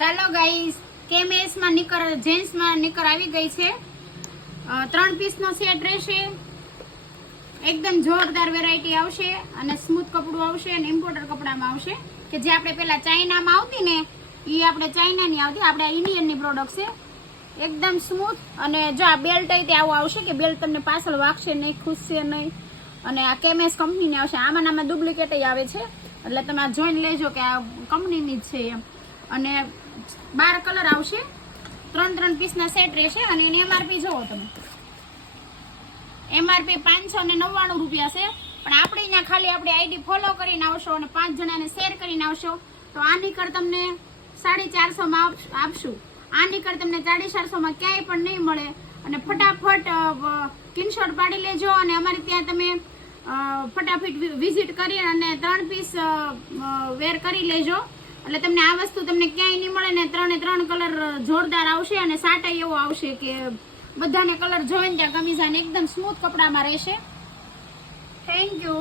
ચાલો ગાઈસ, કેમએસ માં નિકર જેન્ટ્સ માં નિકર આવી ગઈ છે। 3 પીસ નો સેટ રહેશે। એકદમ જોરદાર વેરાયટી આવશે અને સ્મૂથ કપડું આવશે અને ઇમ્પોર્ટર કપડામાં આવશે કે જે આપણે પેલા ચાઇનામાં આવતી ને એ આપણે ચાઇનાની આવતી, આપણે ઇન્ડિયનની પ્રોડક્ટ છે। એકદમ સ્મૂથ અને જો આ બેલ્ટ તે આવું આવશે કે બેલ્ટ તમને પાછળ વાગશે નહીં, ખુશશે નહીં અને આ કેમએસ કંપનીની આવશે। આમાં ડુપ્લિકેટ આવે છે એટલે તમે આ જોઈને લેજો કે આ કંપનીની જ છે એમ। અને 12 કલર આવશે, 3 પીસના સેટ રહેશે અને એની એમઆરપી જોવો તમે, એમઆરપી 599 રૂપિયા છે। પણ આપણે અહીંયા ખાલી આપણી આઈડી ફોલો કરીને આવશો અને 5 જણાને શેર કરીને આવશો તો આ નીકર તમને 450 માં આપશું। આ નીકર તમને 450 માં ક્યાંય પણ નહીં મળે અને ફટાફટ સ્ક્રીનશોટ પાડી લેજો અને અમારે ત્યાં તમે ફટાફટ વિઝિટ કરી અને 3 પીસ વેર કરી લેજો એટલે તમને આ વસ્તુ તમને ક્યાંય નહીં મળે ને 3 કલર જોરદાર આવશે અને સાટા એવો આવશે કે બધાને કલર જોઈને ત્યાં ગમી જાય, એકદમ સ્મૂથ કપડામાં રહેશે। Thank you.